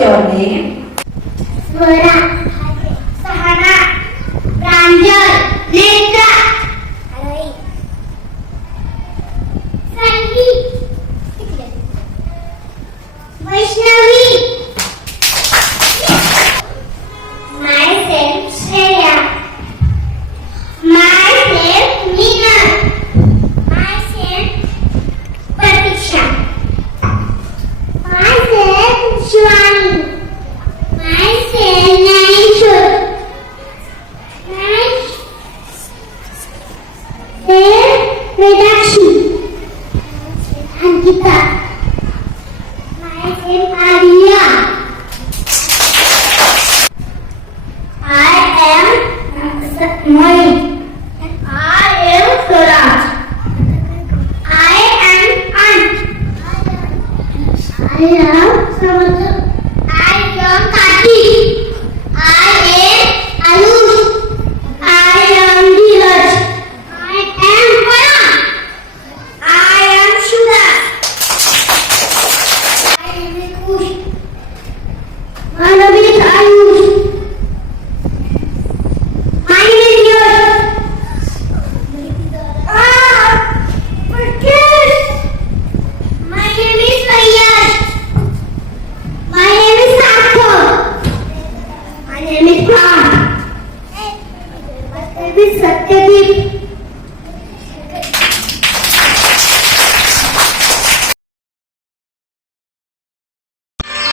your name? Swara, Sahana, Pranjal, Netra, Sanvi, Vaishnavi. Myself Shreya. Myself Meena. Myself Pratiksha. Myself Shivani. Myself Nanishur. Myself Vedakshi. Ankita. Myself Arya. I am Mohit. I am Swaraj. I am Ant. I am Samudra. I am Kartik. I am Anush. I am Dheeraj. I am Farah. I am Shudha. I am Kush. My name is Ayush. My name is Yash. Prakash. My name is Ayyash. My name is Sarthak. My name is Pran. My name is Satyadeep.